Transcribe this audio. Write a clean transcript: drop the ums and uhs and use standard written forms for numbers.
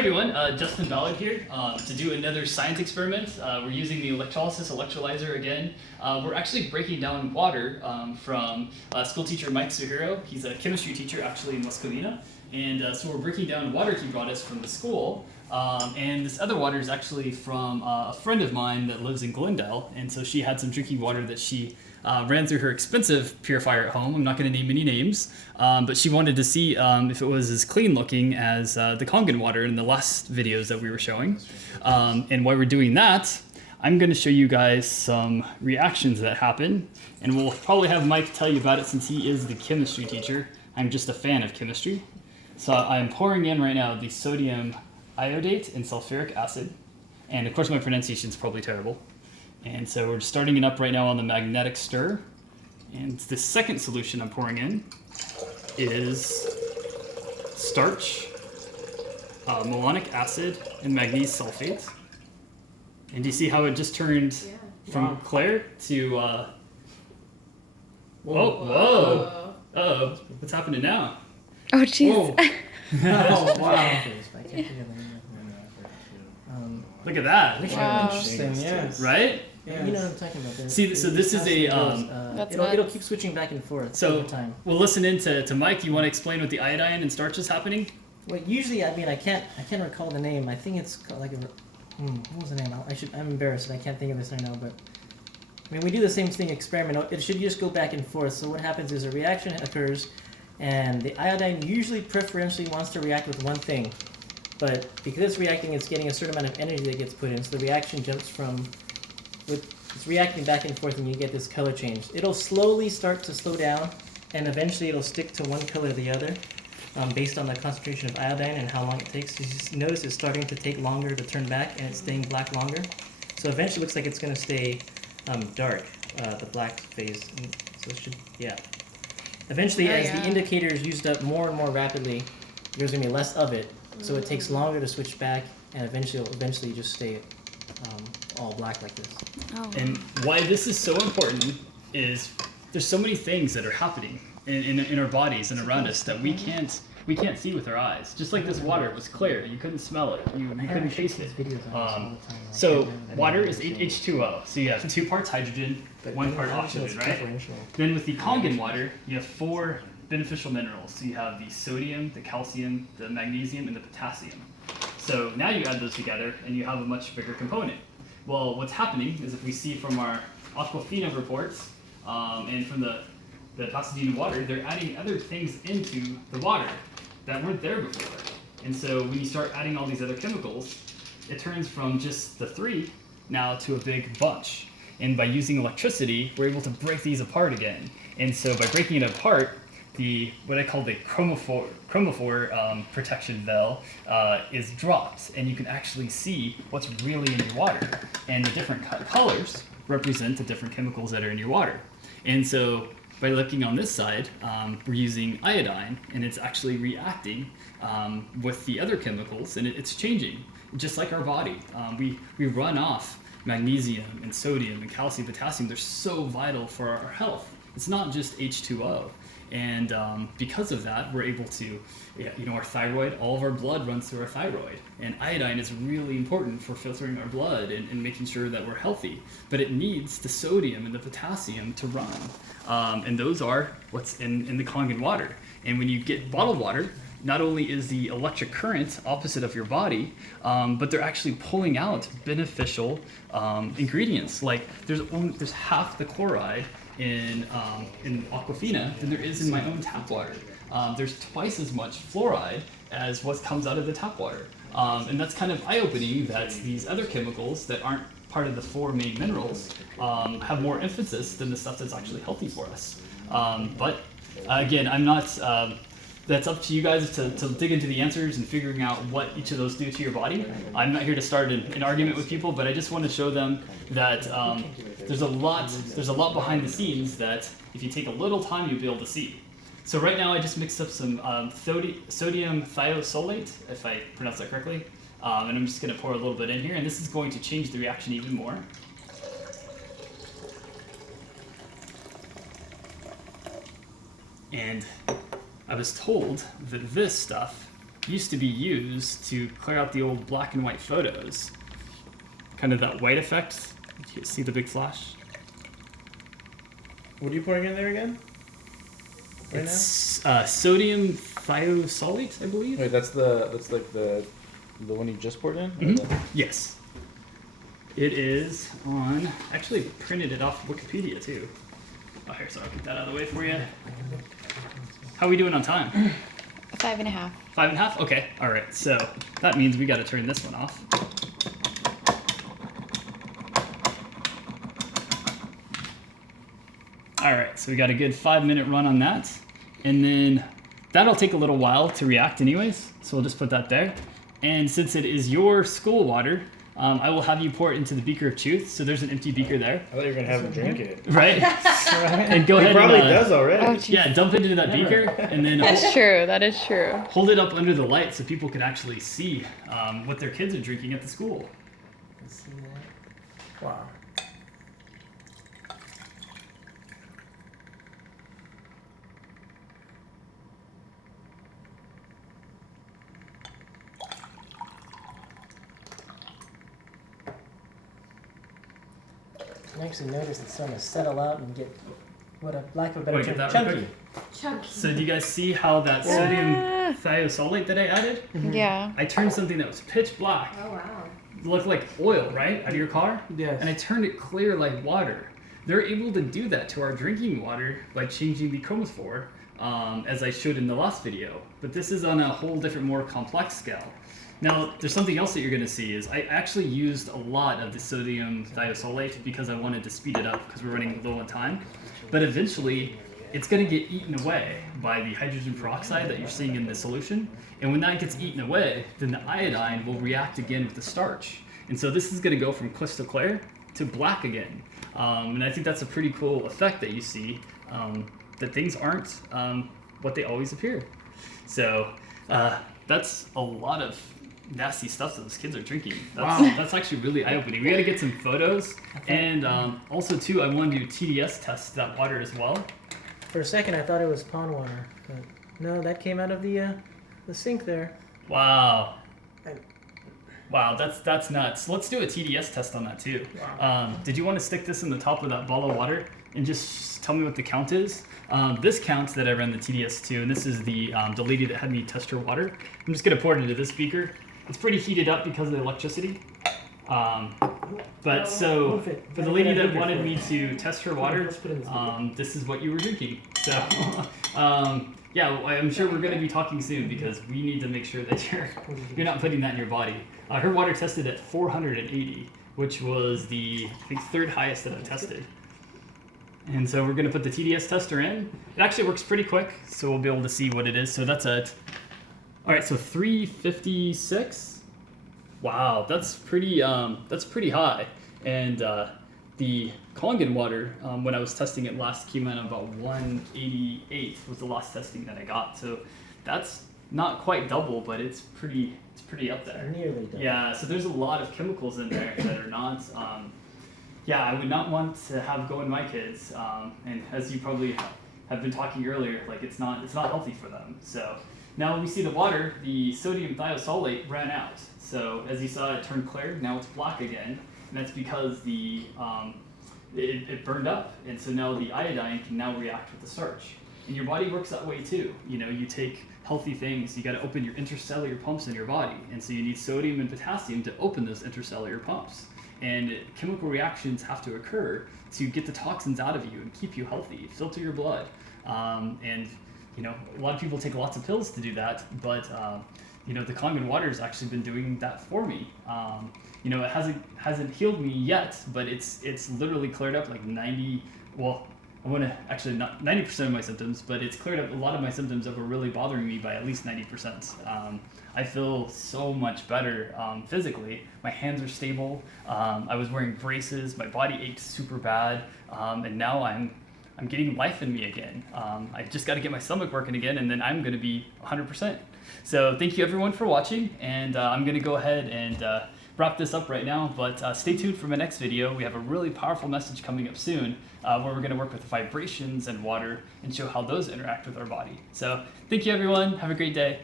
everyone, Justin Ballard here to do another science experiment. We're using the electrolysis electrolyzer again. We're actually breaking down water from school teacher Mike Suhiro. He's a chemistry teacher actually in West Covina. And so we're breaking down water he brought us from the school. And this other water is actually from a friend of mine that lives in Glendale. And so she had some drinking water that she ran through her expensive purifier at home. I'm not going to name any names, but she wanted to see if it was as clean looking as the Kangen water in the last videos that we were showing. And while we're doing that, I'm going to show you guys some reactions that happen. And we'll probably have Mike tell you about it since he is the chemistry teacher. I'm just a fan of chemistry. So I'm pouring in right now the sodium iodate and sulfuric acid. And of course my pronunciation is probably terrible. And so we're starting it up right now on the magnetic stir. And the second solution I'm pouring in is starch, malonic acid, and magnesium sulfate. And do you see how it just turned from clear to... Whoa. Uh-oh. What's happening now? Oh, jeez. Oh, wow. Look at that. Wow. Interesting, yes. Right? Yeah. You know what I'm talking about. See, so this is a... it'll keep switching back and forth over time. We'll listen in to Mike. You want to explain what the iodine and starch is happening? Well, usually, I mean, I can't recall the name. I think it's called like a... what was the name? I'm embarrassed. I can't think of this right now, but... I mean, we do the same thing experiment. It should just go back and forth. So what happens is a reaction occurs, and the iodine usually preferentially wants to react with one thing. But because it's reacting, it's getting a certain amount of energy that gets put in. So the reaction jumps from... It's reacting back and forth, and you get this color change. It'll slowly start to slow down, and eventually it'll stick to one color or the other, based on the concentration of iodine and how long it takes. You just notice it's starting to take longer to turn back, and it's staying black longer. So eventually it looks like it's going to stay dark, the black phase. So it should, Eventually, as the indicator is used up more and more rapidly, there's going to be less of it. So it takes longer to switch back, and eventually it'll just stay all black like this. Oh. And why this is so important is there's so many things that are happening in our bodies and around us that we can't see with our eyes. Just like this water, it was clear. You couldn't smell it. You couldn't taste it. So water is H2O. So you have 2 parts hydrogen, 1 part oxygen, right? Then with the Kangen water, you have 4 beneficial minerals. So you have the sodium, the calcium, the magnesium, and the potassium. So now you add those together and you have a much bigger component. Well, what's happening is if we see from our Aquafina reports and from the Pasadena water, they're adding other things into the water that weren't there before. And so when you start adding all these other chemicals, it turns from just the 3 now to a big bunch. And by using electricity, we're able to break these apart again. And so by breaking it apart, what I call the chromophore protection veil is dropped, and you can actually see what's really in your water. And the different colors represent the different chemicals that are in your water. And so by looking on this side, we're using iodine, and it's actually reacting with the other chemicals, and it's changing, just like our body. We run off magnesium and sodium and calcium, potassium. They're so vital for our health. It's not just H2O. And because of that, we're able to, our thyroid, all of our blood runs through our thyroid. And iodine is really important for filtering our blood and making sure that we're healthy. But it needs the sodium and the potassium to run. And those are what's in the Kangen water. And when you get bottled water, not only is the electric current opposite of your body, but they're actually pulling out beneficial ingredients. Like there's half the chloride in Aquafina than there is in my own tap water. There's twice as much fluoride as what comes out of the tap water. And that's kind of eye-opening that these other chemicals that aren't part of the 4 main minerals have more emphasis than the stuff that's actually healthy for us. But again, I'm not... that's up to you guys to dig into the answers and figuring out what each of those do to your body. I'm not here to start an argument with people, but I just want to show them that there's a lot behind the scenes that if you take a little time, you'll be able to see. So right now I just mixed up some sodium thiosolate, if I pronounce that correctly, and I'm just going to pour a little bit in here, and this is going to change the reaction even more. And I was told that this stuff used to be used to clear out the old black and white photos. Kind of that white effect. You see the big flash? What are you pouring in there again? Right It's sodium thiosulfate, I believe. now? Wait, that's like the one you just poured in? Or Mhm. the- Yes. It is on. Actually, printed it off Wikipedia too. Oh, here, so I'll get that out of the way for you. How are we doing on time? 5.5. 5.5? Okay. All right. So that means we got to turn this one off. All right. So we got a good 5-minute run on that, and then that'll take a little while to react, anyways. So we'll just put that there. And since it is your school water, I will have you pour it into the beaker of truth. So there's an empty beaker there, I thought you were gonna have him drink it. right? And go He ahead probably and does already. Oh, geez. yeah, dump it into that beaker, and then That's true. That is true. hold it up under the light so people can actually see what their kids are drinking at the school. Let's see that. Wow. I actually noticed it's starting to settle out and get, what a lack of a better Wait, term, get that real chunky. Chunky. So do you guys see how that sodium thiosulfate that I added? Yeah. I turned something that was pitch black, Oh wow. looked like oil, right, out of your car, Yes. and I turned it clear like water. They're able to do that to our drinking water by changing the chromophore, as I showed in the last video. But this is on a whole different, more complex scale. Now, there's something else that you're going to see is I actually used a lot of the sodium thiosulfate because I wanted to speed it up because we're running low on time. But eventually, it's going to get eaten away by the hydrogen peroxide that you're seeing in the solution. And when that gets eaten away, then the iodine will react again with the starch. And so this is going to go from crystal clear to black again. And I think that's a pretty cool effect that you see, that things aren't what they always appear. So that's a lot of nasty stuff that those kids are drinking. That's actually really eye-opening. We got to get some photos, and also too, I wanted to TDS test that water as well. For a second, I thought it was pond water, but no, that came out of the sink there. Wow. And- Wow, that's nuts. Let's do a TDS test on that too. Did you want to stick this in the top of that bottle of water and just tell me what the count is? This count that I ran the TDS to, and this is the lady that had me test her water. I'm just gonna pour it into this beaker. It's pretty heated up because of the electricity. But so move it. for the lady that wanted me to test her water, Let's put it in this this is what you were drinking. So yeah, I'm sure we're going to be talking soon because we need to make sure that you're not putting that in your body. Her water tested at 480, which was the I think third highest that I've tested. And so we're going to put the TDS tester in. It actually works pretty quick, so we'll be able to see what it is. So that's it. All right, so 356. Wow, that's pretty high. And the Kangen water, when I was testing it last, came in about 188 was the last testing that I got. So that's not quite double, but it's pretty up there. Nearly done. Yeah, so there's a lot of chemicals in there that are not. Yeah, I would not want to have go in my kids. And as you probably have been talking earlier, like it's not healthy for them. So now when we see the water, the sodium thiosulfate ran out. So as you saw, it turned clear. Now it's black again, and that's because the it burned up, and so now the iodine can now react with the starch. And your body works that way too. You know, you take healthy things, you got to open your intercellular pumps in your body, and so you need sodium and potassium to open those intercellular pumps. And chemical reactions have to occur to get the toxins out of you and keep you healthy, filter your blood. And you know, a lot of people take lots of pills to do that, but you know, the Kangen water has actually been doing that for me. You know, it hasn't healed me yet, but it's literally cleared up like 90. Well, I want to actually not 90% of my symptoms, but it's cleared up a lot of my symptoms that were really bothering me by at least 90%. I feel so much better physically. My hands are stable. I was wearing braces. My body ached super bad, and now I'm getting life in me again. I just got to get my stomach working again, and then I'm going to be 100%. So thank you everyone for watching, and I'm going to go ahead and wrap this up right now, but stay tuned for my next video. We have a really powerful message coming up soon where we're going to work with vibrations and water and show how those interact with our body. So thank you everyone. Have a great day.